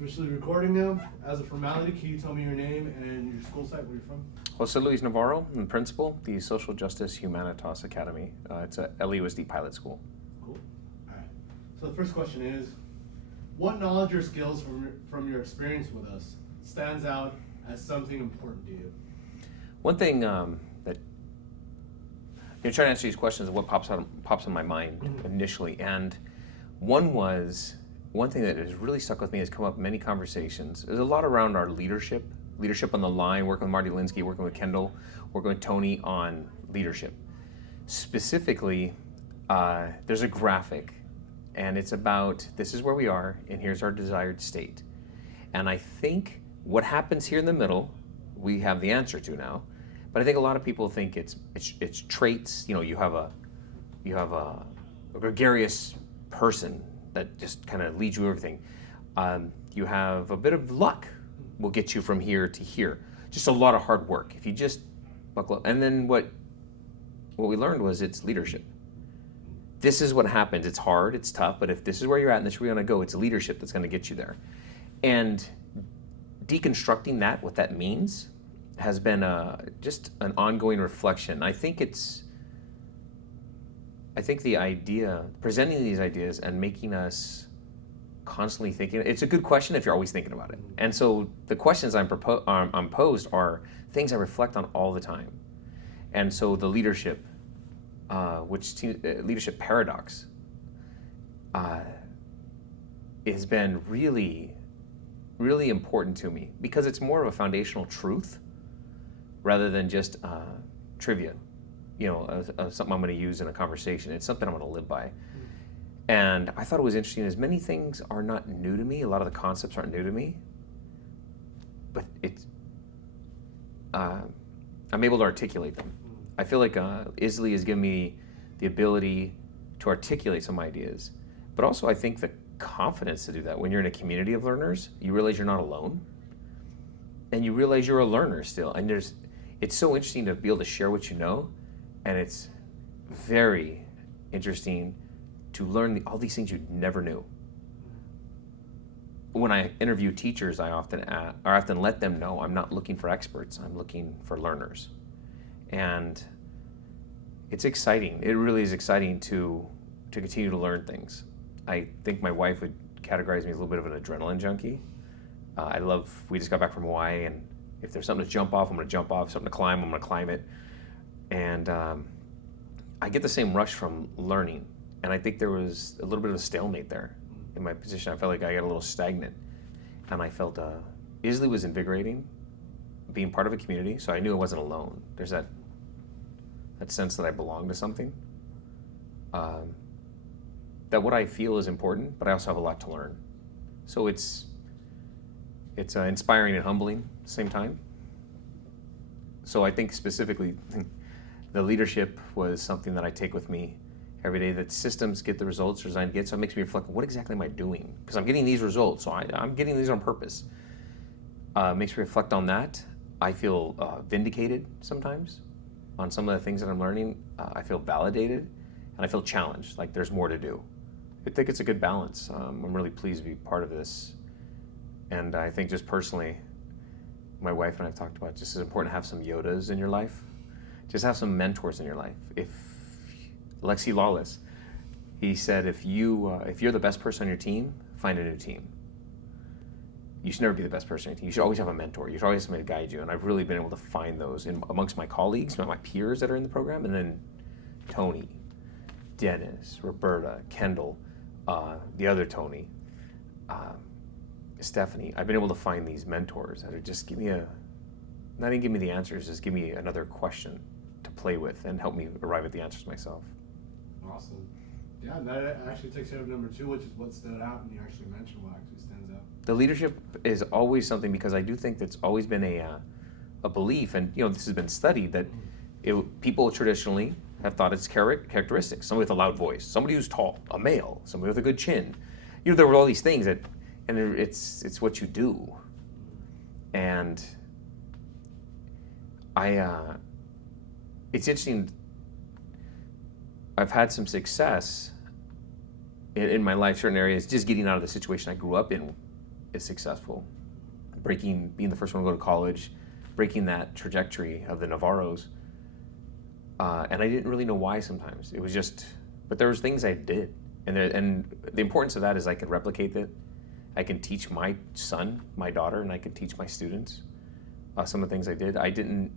Officially recording now. As a formality, can you tell me your name and your school site, where you're from? Jose Luis Navarro, I'm the principal, the Social Justice Humanitas Academy. It's a LUSD pilot school. Cool. All right. So the first question is, what knowledge or skills from your experience with us stands out as something important to you? One thing that trying to answer these questions is what pops in my mind initially, and one thing that has really stuck with me, has come up in many conversations. There's a lot around our leadership on the line, working with Marty Linsky, working with Kendall, working with Tony on leadership. Specifically, there's a graphic, and it's about, this is where we are, and here's our desired state. And I think what happens here in the middle, we have the answer to now. But I think a lot of people think it's traits. You know, you have a gregarious person that just kind of leads you everything. You have a bit of luck will get you from here to here. Just a lot of hard work. If you just buckle up. And then what we learned was it's leadership. This is what happens. It's hard, it's tough, but if this is where you're at and this is where you're gonna go, it's leadership that's gonna get you there. And deconstructing that, what that means, has been just an ongoing reflection. I think the idea, presenting these ideas and making us constantly thinking, it's a good question if you're always thinking about it. And so the questions I'm posed are things I reflect on all the time. And so the leadership, leadership paradox, has been really, really important to me because it's more of a foundational truth rather than just trivia, something I'm going to use in a conversation. It's something I'm going to live by. And I thought it was interesting, as many things are not new to me, a lot of the concepts aren't new to me, but I'm able to articulate them. I feel like ISLE has given me the ability to articulate some ideas, but also I think the confidence to do that. When you're in a community of learners, you realize you're not alone, and you realize you're a learner still. And it's so interesting to be able to share what you know, and it's very interesting to learn all these things you never knew. When I interview teachers, I often let them know I'm not looking for experts, I'm looking for learners. And it's exciting. It really is exciting to continue to learn things. I think my wife would categorize me as a little bit of an adrenaline junkie. We just got back from Hawaii, and if there's something to jump off, I'm gonna jump off, something to climb, I'm gonna climb it. And I get the same rush from learning. And I think there was a little bit of a stalemate there in my position. I felt like I got a little stagnant. And I felt ISLE was invigorating, being part of a community, so I knew I wasn't alone. There's that sense that I belong to something. That what I feel is important, but I also have a lot to learn. So it's inspiring and humbling at the same time. So I think specifically, the leadership was something that I take with me every day, that systems get the results they're designed to get. So it makes me reflect, what exactly am I doing? Because I'm getting these results, so I'm getting these on purpose. Makes me reflect on that. I feel vindicated sometimes on some of the things that I'm learning. I feel validated, and I feel challenged, like there's more to do. I think it's a good balance. I'm really pleased to be part of this. And I think just personally, my wife and I have talked about just as important to have some Yodas in your life. Just have some mentors in your life. If Lexi Lawless, he said, if you're the best person on your team, find a new team. You should never be the best person on your team. You should always have a mentor. You should always have somebody to guide you. And I've really been able to find those amongst my colleagues, my peers that are in the program, and then Tony, Dennis, Roberta, Kendall, the other Tony, Stephanie. I've been able to find these mentors that are just not even give me the answers, just give me another question to play with and help me arrive at the answers myself. Awesome. Yeah, and that actually takes care of number 2, which is what stood out, and you actually mentioned what actually stands out. The leadership is always something, because I do think that's always been a belief, and this has been studied, that people traditionally have thought it's characteristics. Somebody with a loud voice, somebody who's tall, a male, somebody with a good chin. There were all these things and it's what you do. And it's interesting. I've had some success in my life, certain areas, just getting out of the situation I grew up in is successful. Being the first one to go to college, breaking that trajectory of the Navarros. And I didn't really know why sometimes. It was just, but there was things I did. And the importance of that is I could replicate that. I can teach my son, my daughter, and I can teach my students some of the things I did. I didn't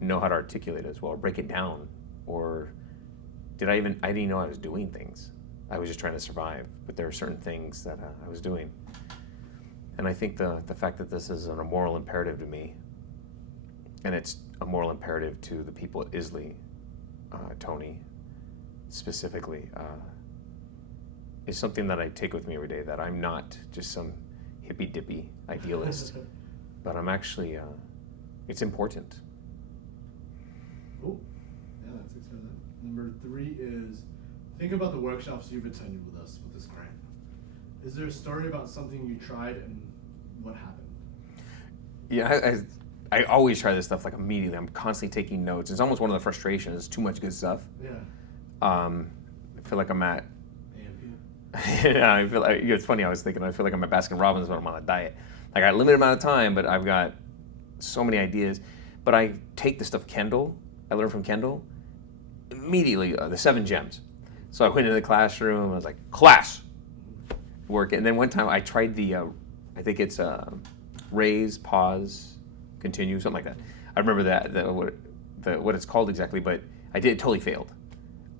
know how to articulate it as well, or break it down, or I didn't know I was doing things. I was just trying to survive, but there are certain things that I was doing. And I think the fact that this is a moral imperative to me, and it's a moral imperative to the people at ISLE, Tony specifically, is something that I take with me every day, that I'm not just some hippy-dippy idealist, but I'm actually, it's important. Cool. Yeah, that's exciting. Number 3 is, think about the workshops you've attended with us with this grant. Is there a story about something you tried and what happened? Yeah, I always try this stuff like immediately. I'm constantly taking notes. It's almost one of the frustrations, too much good stuff. Yeah. I feel like I'm at, AMP. yeah, I feel like, it's funny, I feel like I'm at Baskin Robbins, but I'm on a diet. I got a limited amount of time, but I've got so many ideas. But I take the stuff I learned from Kendall, immediately, the 7 gems. So I went into the classroom, I was like, class, work. And then one time I tried I think it's raise, pause, continue, something like that. I remember what it's called exactly, but it totally failed.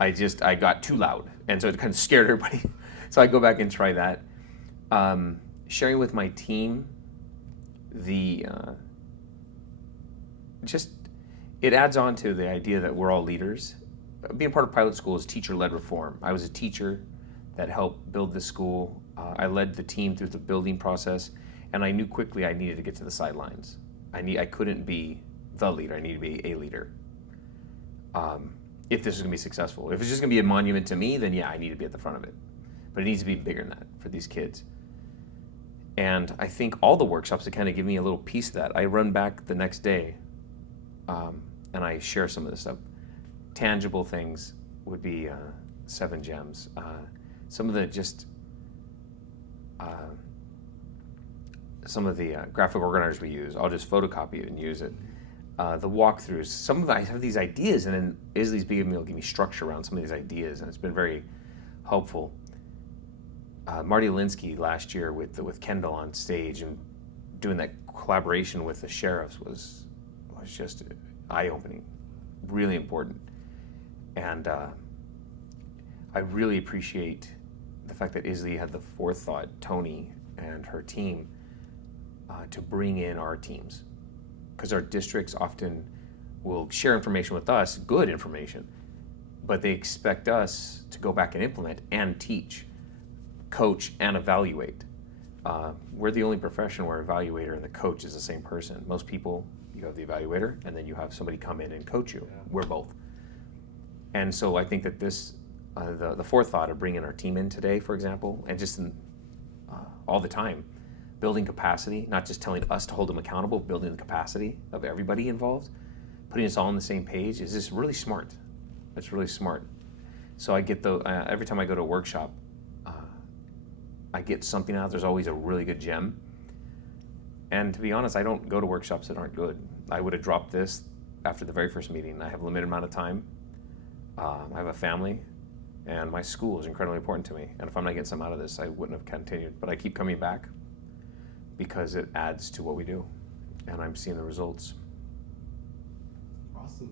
I got too loud, and so it kind of scared everybody. So I go back and try that. Sharing with my team, it adds on to the idea that we're all leaders. Being part of pilot school is teacher-led reform. I was a teacher that helped build the school. I led the team through the building process, and I knew quickly I needed to get to the sidelines. I couldn't be the leader. I needed to be a leader. If this was going to be successful. If it's just going to be a monument to me, then yeah, I need to be at the front of it. But it needs to be bigger than that for these kids. And I think all the workshops that kind of give me a little piece of that. I run back the next day, and I share some of this stuff. Tangible things would be 7 gems. Some of the graphic organizers we use, I'll just photocopy it and use it. The walkthroughs, I have these ideas, and then ISLE's being able to give me structure around some of these ideas, and it's been very helpful. Marty Linsky last year with Kendall on stage and doing that collaboration with the sheriffs was just eye-opening, really important. And I really appreciate the fact that ISLE had the forethought, Tony and her team, to bring in our teams. Because our districts often will share information with us, good information, but they expect us to go back and implement and teach, coach, and evaluate. We're the only profession where evaluator and the coach is the same person. Most people, you have the evaluator, and then you have somebody come in and coach you. Yeah. We're both. And so I think that this, the forethought of bringing our team in today, for example, and just all the time, building capacity, not just telling us to hold them accountable, building the capacity of everybody involved, putting us all on the same page is just really smart. It's really smart. So I get every time I go to a workshop, I get something out. There's always a really good gem. And to be honest, I don't go to workshops that aren't good. I would have dropped this after the very first meeting. I have a limited amount of time. I have a family, and my school is incredibly important to me. And if I'm not getting something out of this, I wouldn't have continued. But I keep coming back because it adds to what we do, and I'm seeing the results. Awesome.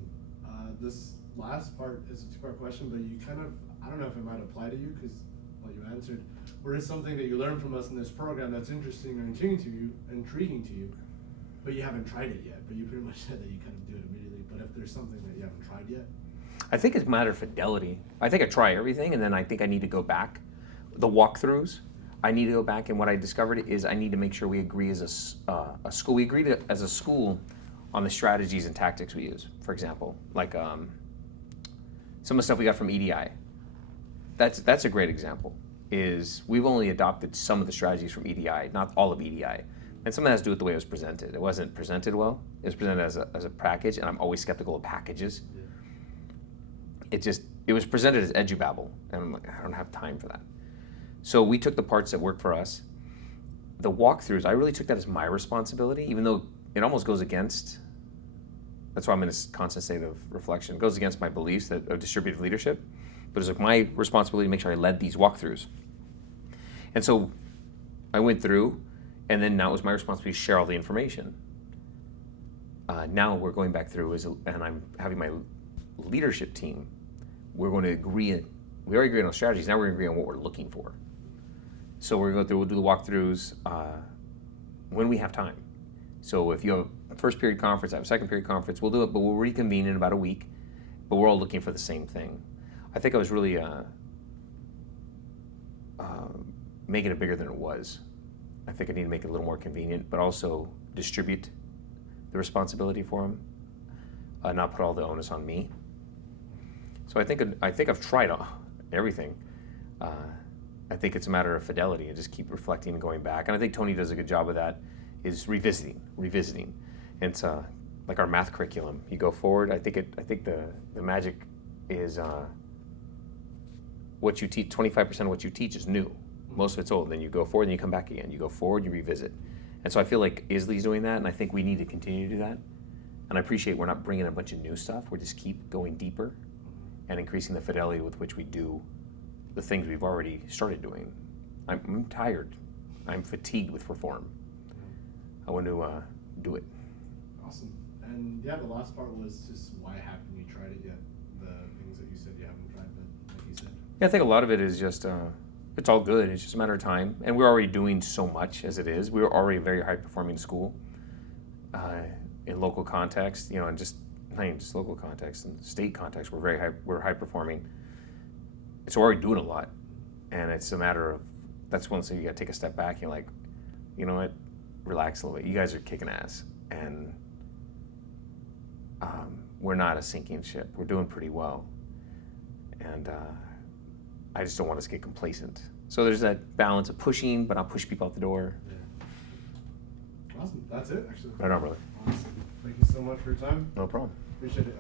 This last part is a 2-part question, but you kind of, I don't know if it might apply to you because what you answered, or is something that you learned from us in this program that's interesting or intriguing to you, but you haven't tried it yet, but you pretty much said that you kind of do it immediately, but if there's something that you haven't tried yet? I think it's a matter of fidelity. I think I try everything, and then I think I need to go back. The walkthroughs, I need to go back, and what I discovered is I need to make sure we agree as a school. We agree as a school on the strategies and tactics we use. For example, like some of the stuff we got from EDI. That's a great example. Is we've only adopted some of the strategies from EDI, not all of EDI, and some of that has to do with the way it was presented. It wasn't presented well. It was presented as a package, and I'm always skeptical of packages. Yeah. It was presented as edubabble, and I'm like, I don't have time for that. So we took the parts that worked for us, the walkthroughs, I really took that as my responsibility, even though it almost goes against, that's why I'm in this constant state of reflection. It goes against my beliefs of distributive leadership, but it's like my responsibility to make sure I led these walkthroughs. And so I went through, and then now it was my responsibility to share all the information. Now we're going back through, and I'm having my leadership team. We're going to agree, we already agreed on strategies, now we're going to agree on what we're looking for. So we're going to go through, we'll do the walkthroughs when we have time. So if you have a first period conference, I have a second period conference, we'll do it, but we'll reconvene in about a week, but we're all looking for the same thing. I think I was really making it bigger than it was. I think I need to make it a little more convenient, but also distribute the responsibility for them, not put all the onus on me. So I think I've tried everything. I think it's a matter of fidelity and just keep reflecting and going back. And I think Tony does a good job of that, is revisiting. And it's like our math curriculum. You go forward. I think the magic is what you teach. 25% of what you teach is new. Most of it's old. Then you go forward and you come back again. You go forward, you revisit. And so I feel like Isley's doing that, and I think we need to continue to do that. And I appreciate we're not bringing a bunch of new stuff. We just keep going deeper and increasing the fidelity with which we do the things we've already started doing. I'm tired. I'm fatigued with reform. I want to do it. Awesome. And yeah, the last part was just why haven't you tried it yet? The things that you said you haven't tried, but like you said. Yeah, I think a lot of it is just, it's all good. It's just a matter of time. And we're already doing so much as it is. We're already a very high-performing school in local context, and just not even just local context, in state context, we're high-performing. So we're already doing a lot. And it's a matter of, that's one thing you got to take a step back and you're like, you know what, relax a little bit. You guys are kicking ass. And we're not a sinking ship. We're doing pretty well. And I just don't want us to get complacent. So there's that balance of pushing, but not push people out the door. Yeah. Awesome. That's it, actually. Right on, brother. Awesome. Thank you so much for your time. No problem. Appreciate it.